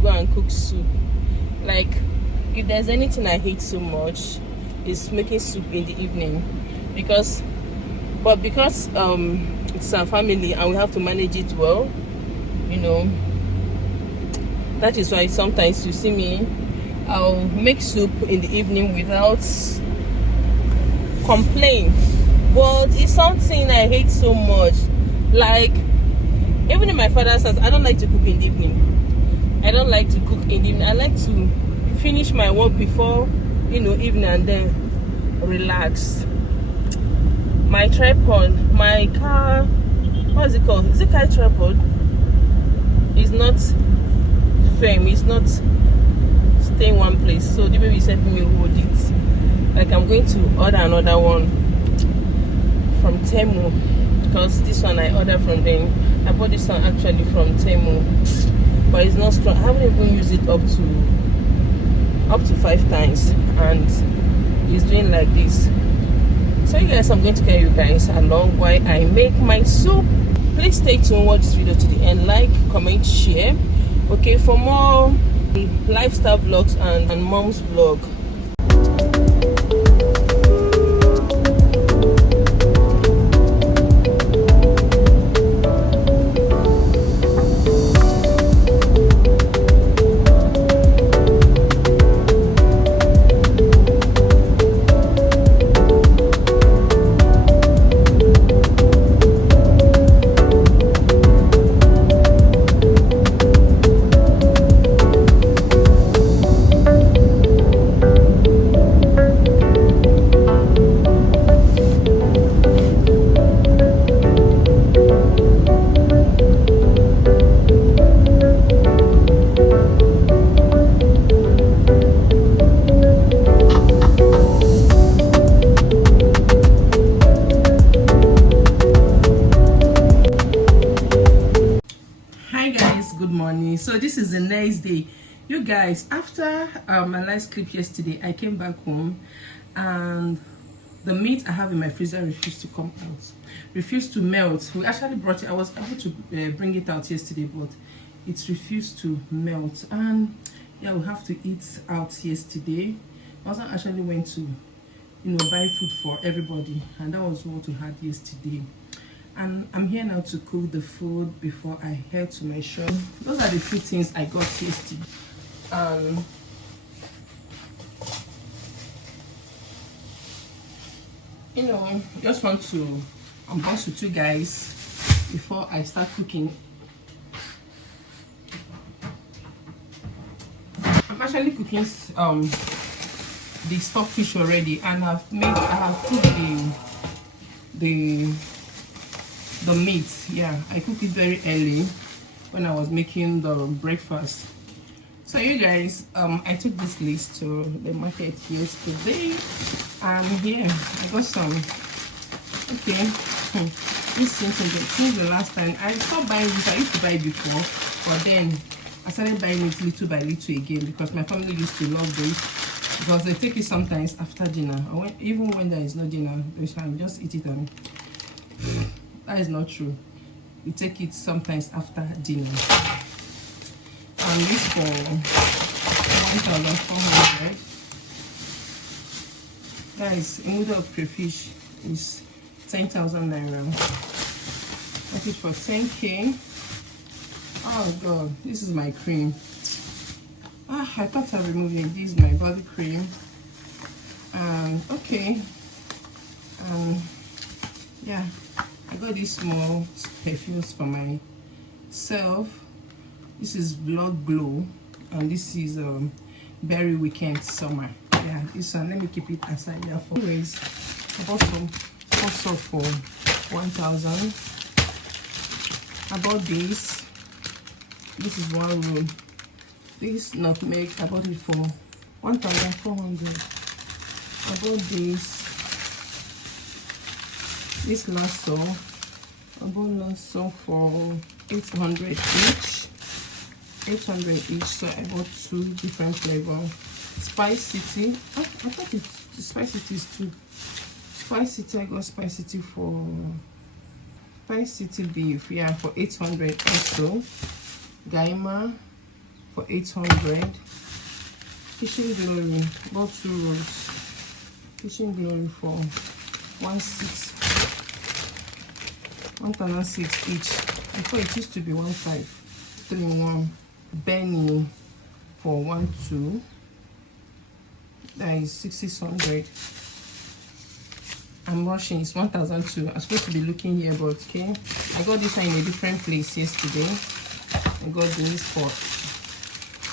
go and cook soup. Like, if there's anything I hate so much, is making soup in the evening. Because it's our family and we have to manage it well, you know. That is why sometimes you see me, I'll make soup in the evening without complaint. But it's something I hate so much. Like, even in my father's house, I don't like to cook in the evening. I don't like to cook in the evening. I like to finish my work before, evening, and then relax. My tripod, my car, what is it called? Is it car tripod? It's not firm. It's not staying one place. So the baby said me hold it. Like, I'm going to order another one from Temu, because this one I ordered from them. I bought this one actually from Temu, but it's not strong. I haven't even used it up to 5 times, and it's doing like this. So you guys, I'm going to carry you guys along while I make my soup. Please stay tuned, watch this video to the end, like, comment, share, okay, for more lifestyle vlogs and mom's vlog. So this is the next day, you guys. After my last clip yesterday, I came back home and the meat I have in my freezer refused to come out, refused to melt. We actually brought it. I was able to bring it out yesterday, but it refused to melt. And yeah, we have to eat out yesterday. I also actually went to buy food for everybody, and that was what we had yesterday. And I'm here now to cook the food before I head to my shop. Those are the 2 things I got yesterday. Just want to unbox with you guys before I start cooking. I'm actually cooking the stockfish already, and I have cooked the meat. Yeah, I cooked it very early when I was making the breakfast. So you guys, I took this list to the market yesterday, and here I got some. Okay, this since the last time I stopped buying this. I used to buy it before, but then I started buying it little by little again, because my family used to love this, because they take it sometimes after dinner, or even when there is no dinner, they can just eat it and that is not true. We take it sometimes after dinner. And this for 1,400. Guys, a noodle of crayfish is 10,000 naira. That is for 10k. Oh god, this is my cream. I thought I'd remove it. This is my body cream. Okay. Yeah, I got these small perfumes for myself. This is Blood Glow, and this is Berry Weekend Summer. Yeah, this one, let me keep it aside there for. Anyways, I bought some hot sauce for 1,000. I bought this. This is 1 roll. This nutmeg, I bought it for 1,400. I bought this last song. I bought last song for 800 each. 800 each. So I bought 2 different flavors. Spice City. I thought the Spice City is 2. Spice City, I got Spice City for Spice City beef, yeah, for 800 also. Gaima for 800. Kitchen Glory, bought 2 rolls. Kitchen Glory for 1,006 each. Before it used to be 1,500. 3 in 1. Benny for 1,200. That is 6,600. I'm rushing. It's 1,002. I'm supposed to be looking here, but okay. I got this one in a different place yesterday. I got this for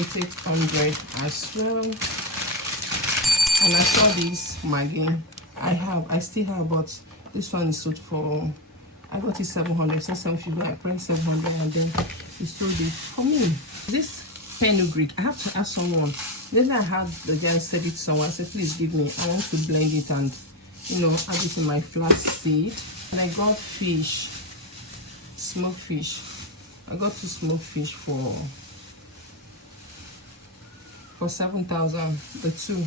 8,800 as well. And I saw this Maggie. I still have, but this one is sold for. I got it 700. So 750. I priced 700, and then he sold it for me. This fenugreek, I have to ask someone. Then I had the guy said it to someone. I said, please give me. I want to blend it and, you know, add it in my flax seed. And I got fish, smoked fish. I got 2 smoked fish for 7,000. The 2,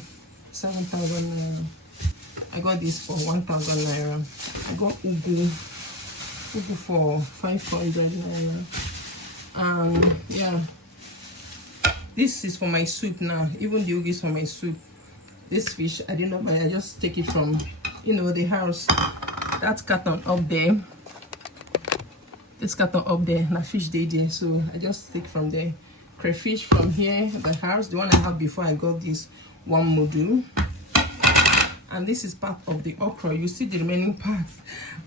7,000 naira. I got this for 1,000 naira. I got ugu for 500 naira. Yeah. This is for my soup now. Even the ugu is for my soup. This fish, I didn't know, but I just take it from, you know, the house. That carton up there. This carton up there, na fish day there. So I just take from there. Crayfish from here, the house. The one I have before I got this one module. And this is part of the okra. You see the remaining part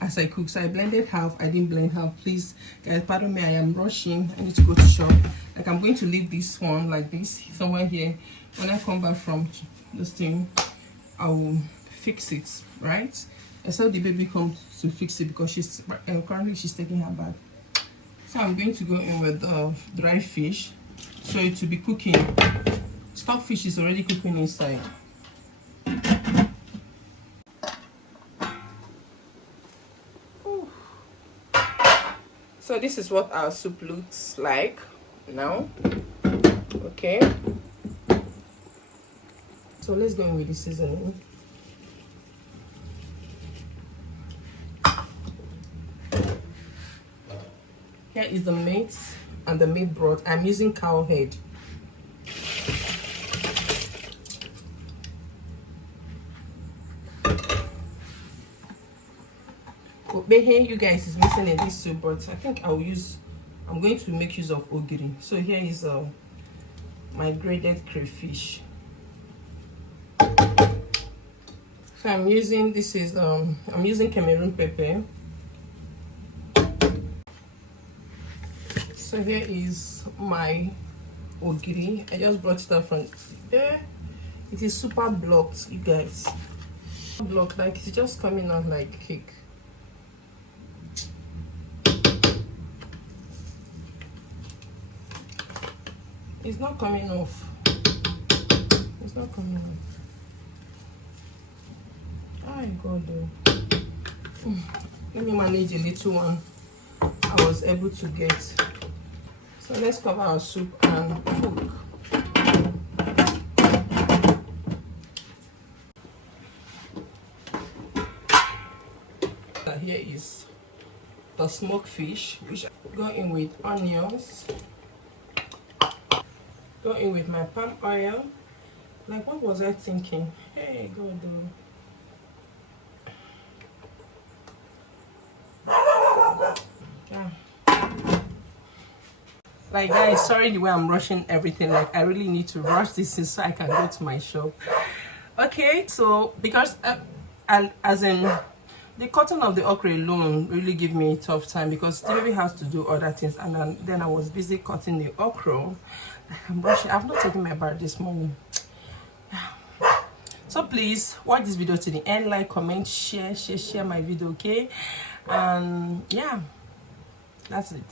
as I cook. So I blended half. I didn't blend half. Please, guys, pardon me. I am rushing. I need to go to shop. Like, I'm going to leave this one like this somewhere here. When I come back from this thing, I will fix it, right? I saw the baby come to fix it because she's currently she's taking her bath. So I'm going to go in with dry fish. So it will be cooking. Stockfish is already cooking inside. So this is what our soup looks like now. Okay. So let's go in with the seasoning. Here is the meat and the meat broth. I'm using cow head. Here, you guys is missing in this soup, but I think I'm going to make use of ogiri. So here is my grated crayfish. So I'm using I'm using Cameroon pepper. So here is my ogiri. I just brought it up from there. It is super blocked, you guys. Blocked, like it's just coming out like cake. It's not coming off. It's not coming off. Oh God, though. Let me manage a little one I was able to get. So let's cover our soup and cook. Here is the smoked fish, which I go in with onions. Go in with my palm oil. Like, what was I thinking? Hey, God, yeah. Like, guys, sorry the way I'm rushing everything. Like, I really need to rush this in so I can go to my shop. Okay, so because as in the cutting of the okra alone really give me a tough time because the baby has to do other things, and then I was busy cutting the okra. I'm rushing. I've not taken my bath this morning. So please watch this video to the end. Like, comment, share my video, okay? And yeah, that's it.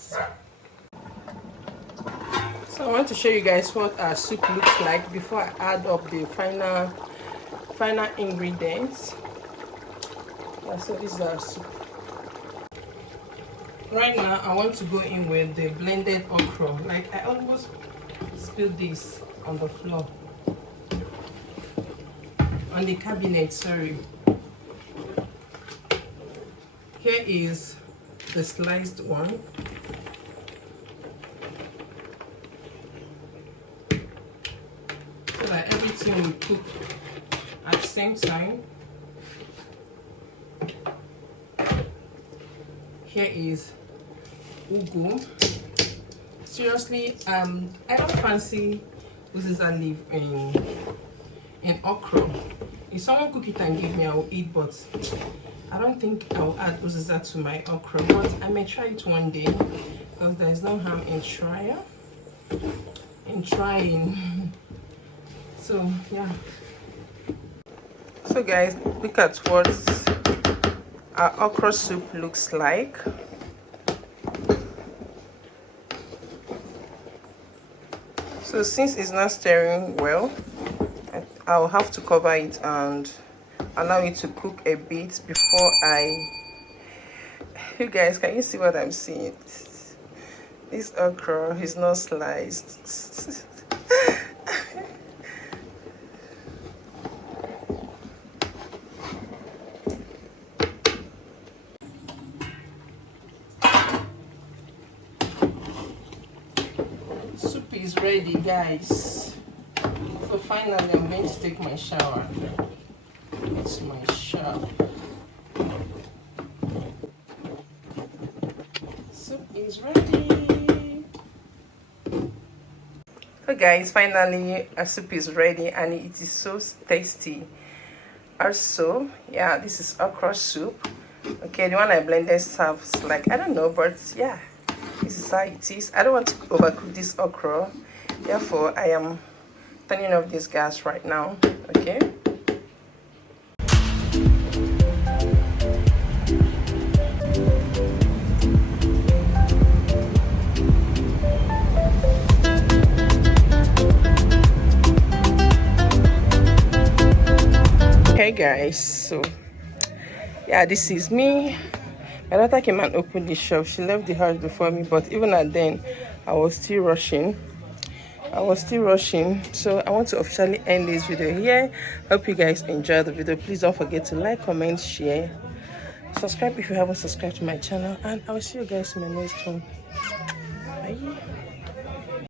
So I want to show you guys what our soup looks like before I add up the final ingredients. Yeah, so this is our soup. Right now I want to go in with the blended okra. Like, I almost spilled this on the floor, on the cabinet, sorry. Here is the sliced one. everything will cook at the same time. Here is ugu. Seriously, I don't fancy uziza leaf in okra. If someone cook it and give me, I will eat, but I don't think I will add uziza to my okra. But I may try it one day, because there is no harm in trying. So yeah. So guys, look at what our okra soup looks like. So since it's not stirring well, I'll have to cover it and allow it to cook a bit before you guys, can you see what I'm seeing? This okra is not sliced. Soup is ready, guys. So finally I'm going to take my shower. It's my shower. Soup is ready. So guys, finally our soup is ready and it is so tasty. Also, yeah, this is okra soup. Okay, the one I blended serves like, I don't know, but yeah, this is how it is. I don't want to overcook this okra, therefore I am turning off this gas right now. Okay, hey guys, so yeah, this is me. My daughter came and opened the shop. She left the house before me, but even at then I was still rushing. So I want to officially end this video here. Hope you guys enjoyed the video. Please don't forget to like, comment, share, subscribe if you haven't subscribed to my channel, and I will see you guys in my next one. Bye.